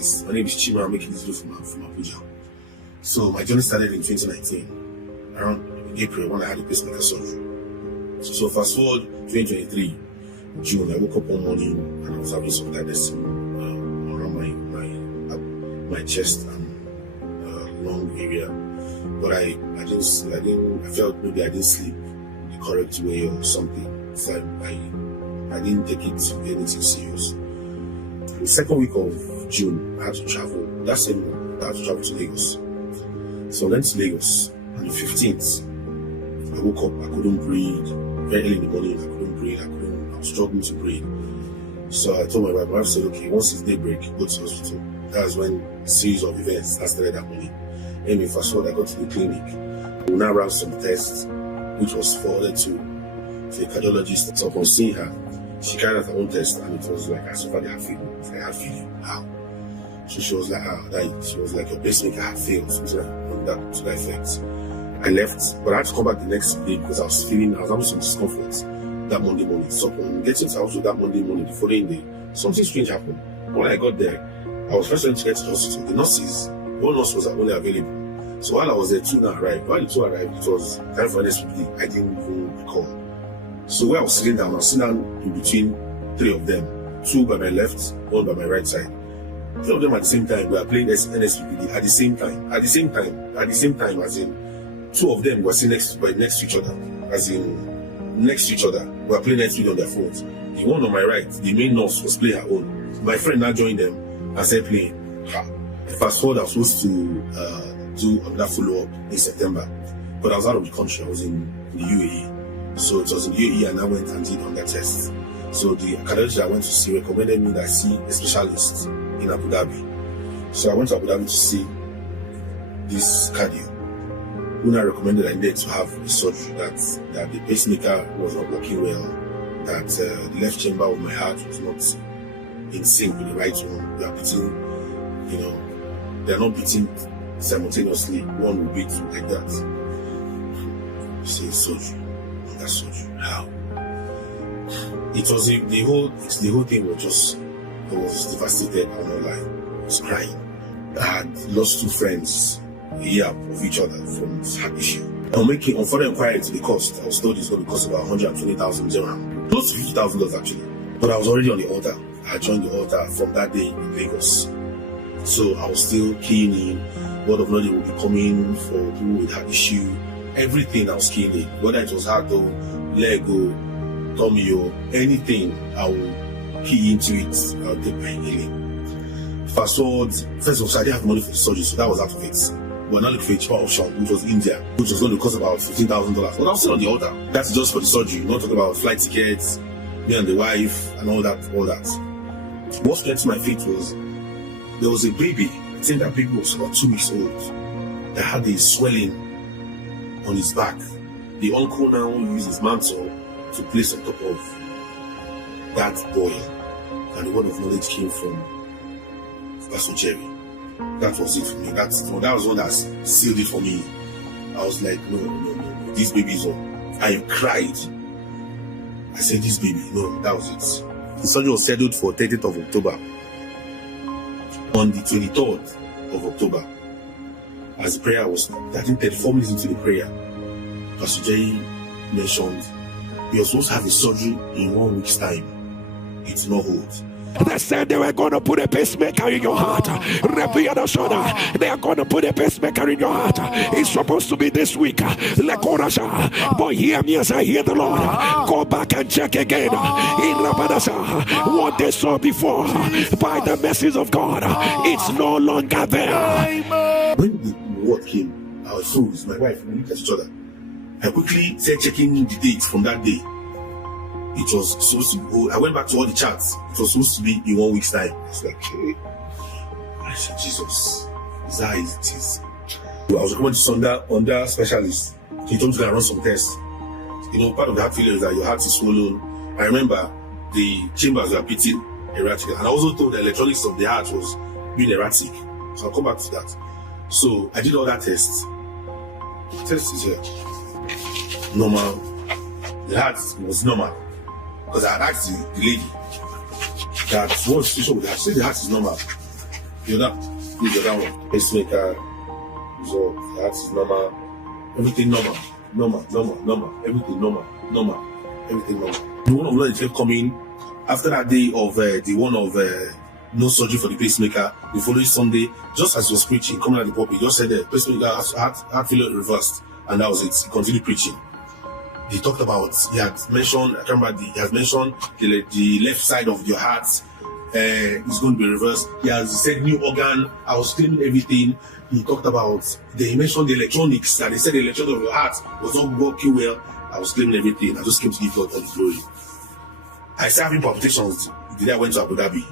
My name is Chima. I'm making this video from Abuja. So my journey started in 2019, around April, when I had a pacemaker surgery. So fast forward 2023, June, I woke up one morning and I was having some tightness around my chest and lung area. But I felt maybe I didn't sleep the correct way or something. So I didn't take it anything serious. The second week of June, I had to travel. That same month, I had to travel to Lagos. So I went to Lagos on the 15th. I woke up, I couldn't breathe. Very early in the morning, I couldn't breathe. I was struggling to breathe. So I told my wife, said, okay, once it's daybreak, go to the hospital. That was when a series of events that started that morning. Anyway, fast forward, I got to the clinic. We now ran some tests, which was forwarded to a cardiologist. So upon seeing her, she carried out her own test, and it was like, I suffered heart failure. I had failure. How? So she was like, she was like, your pacemaker had failed. So that to that effect. I left, but I had to come back the next day because I was having some discomfort that Monday morning. So upon getting to the hospital that Monday morning, the following day, something strange happened. When I got there, I was first trying to get to the hospital. The nurses, one nurse was only available. So while I was there, two now arrived. While the two arrived, it was time for NSPD. I didn't even recall. So where I was sitting down in between three of them. Two by my left, one by my right side. Three of them at the same time. We were playing NSPD at the same time. At the same time, as in, two of them were sitting next to each other. As in, next to each other. We were playing NSPD on their phones. The one on my right, the main nurse, was playing her own. My friend now joined them and started playing. Fast forward, I was supposed to do that follow-up in September. But I was out of the country. I was in the UAE. So it was in the UAE, and I went and did on that test. So the cardiologist I went to see recommended me that I see a specialist in Abu Dhabi. So I went to Abu Dhabi to see this cardio, who now recommended I needed to have a surgery, that the pacemaker was not working well, that the left chamber of my heart was not in sync with the right one. They are beating, they are not beating simultaneously. One will beat like that. You say surgery. That surgery. How? It was the whole thing I was devastated. I'm not lying. I was crying. I had lost two friends a year of each other from this heart issue. On further inquiry into the cost, I was told it's going to cost about 120,000 dirham, close to $50,000 actually. But I was already on the altar. I joined the altar from that day in Lagos. So I was still keen in word of knowledge will be coming for people with heart issue. Everything I was keen in, whether it was heart or leg or tummy or anything, I will key into it. I'll take my healing. Fast forward, first of all, I didn't have money for the surgery, so that was out of it. But now look for a cheaper option, which was India, which was going to cost about $15,000. But I was still on the altar. That's just for the surgery, not talking about flight tickets, me and the wife, and all that. What strengthened my faith was there was a baby. I think that baby was about 2 weeks old that had a swelling on his back. The uncle now used his mantle to place on top of that boy, and the word of knowledge came from Pastor Jerry. That was it for me. That was one that sealed it for me. I was like, no, this baby is on. I cried. I said, this baby, no, that was it. The surgery was scheduled for 30th of October. On the 23rd of October, as the prayer was, I think 34 minutes into the prayer, Pastor Jerry mentioned he was supposed to have a surgery in 1 week's time. It's not hold. They said they were going to put a pacemaker in your heart. They are going to put a pacemaker in your heart. It's supposed to be this week. But hear me as I hear the Lord. Go back and check again. What they saw before, by the message of God, it's no longer there. When the word came, I was froze. My wife, we looked at each other. I quickly started checking the dates from that day. It was supposed to go. I went back to all the charts. It was supposed to be in 1 week's time. I was like, okay. I said, Jesus, is that how it is? I was recommended to under specialist. He told me to run some tests. Part of the heart failure is that your heart is swollen. I remember the chambers were beating erratic, and I also told the electronics of the heart was being erratic. So I'll come back to that. So I did all that tests. The test is here. Normal. The heart was normal. Because I had asked the lady that what's the situation with the heart. She said the heart is normal. The other one, pacemaker, so that's normal. Everything normal. Everything normal. Everything normal. The one of Lord kept coming after that day of the one of no surgery for the pacemaker. The following Sunday, just as he was preaching, coming at the pulpit, he just said that pacemaker heart failure reversed, and that was it. He continued preaching. He talked about, he had mentioned, I can't remember, he has mentioned the left side of your heart is going to be reversed. He has said new organ. I was claiming everything. He talked about, he mentioned the electronics, that they said the electronics of your heart was not working well. I was claiming everything. I just came to give God all the glory. I started having palpitations the day I went to Abu Dhabi.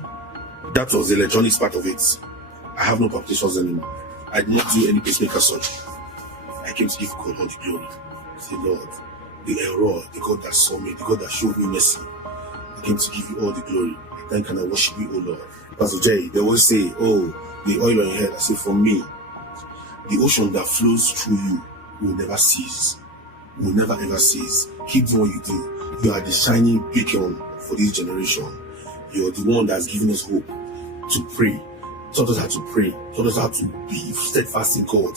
That was the electronics part of it. I have no palpitations anymore. I did not do any pacemaker surgery. I came to give God all the glory. Say, Lord, the error, the God that saw me, the God that showed me mercy. I came to give you all the glory. I thank and I worship you, O Lord. Pastor Jay, they always say, oh, the oil on your head. I say, for me, the ocean that flows through you will never cease. Will never ever cease. Keep doing what you do. You are the shining beacon for this generation. You're the one that's giving us hope to pray. Taught us how to pray. Taught us how to be steadfast in God.